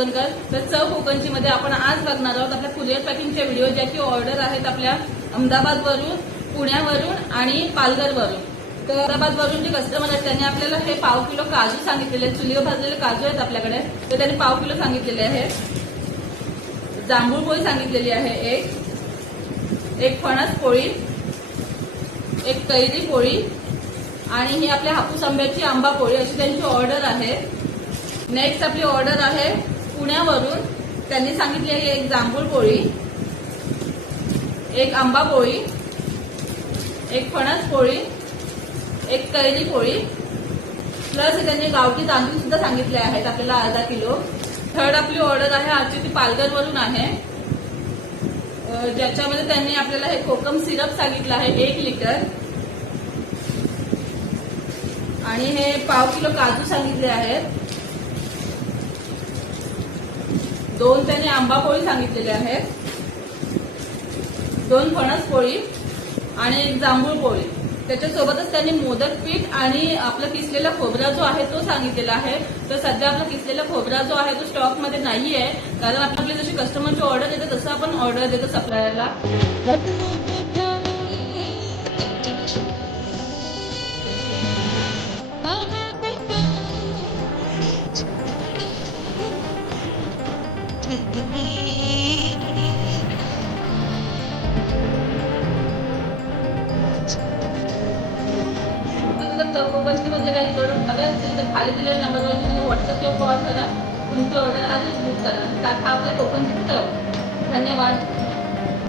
कोकणकर. तर चव कोकणची मध्ये आपण आज बघणार आहोत आपल्या कुरिअर पॅकिंगच्या व्हिडिओ, ज्या की ऑर्डर आहेत आपल्या अहमदाबादवरून, पुण्यावरून आणि पालघरवरून. तर अहमदाबादवरून जे कस्टमर आहेत त्यांनी आपल्याला हे पाव किलो काजू सांगितलेले आहेत. चुलीवर भाजलेले काजू आहेत आपल्याकडे, तर त्यांनी पाव किलो सांगितलेले आहे. जांभूळ पोळी सांगितलेली आहे, एक फणस पोळी, एक कैरी पोळी आणि ही आपल्या हापूस आंब्याची आंबा पोळी, अशी त्यांची ऑर्डर आहे. नेक्स्ट आपली ऑर्डर आहे पुण्यावरून. त्यांनी सांगितलेली एक जांभूळ पोळी, एक आंबा पोळी, एक फणस पोळी, एक कैरी पोळी, प्लस त्यांनी गावठी तांदूळ सुद्धा सांगितले आहेत आपल्याला अर्धा किलो. थर्ड आपली ऑर्डर आहे आजची, ती पालघरवरून आहे, ज्याच्यामध्ये त्यांनी आपल्याला हे कोकम सिरप सांगितलं आहे 1 लिटर आणि हे पाव किलो काजू सांगितले आहेत. 2 त्यांनी आंबा पोळी सांगितलेले आहेत, 2 फणस पोळी आणि 1 जांभूळ पोळी. त्याच्यासोबतच त्यांनी मोदक पीठ आणि आपला किसलेला खोबरा जो आहे तो सांगितलेला आहे. तर सध्या आपला किसलेला खोबरा जो आहे तो स्टॉकमध्ये नाही आहे, कारण आपली जशी कस्टमरची ऑर्डर येते तसं आपण ऑर्डर देतो सप्लायरला. कोकणमध्ये काही प्रोडक्ट हवे असतील तर खाली दिलेल्या नंबरवर तुम्ही व्हॉट्सअप किंवा कॉल करा. तुमची ऑर्डर आधीच बुक करा. टाका आपल्या कोकणची चव. धन्यवाद.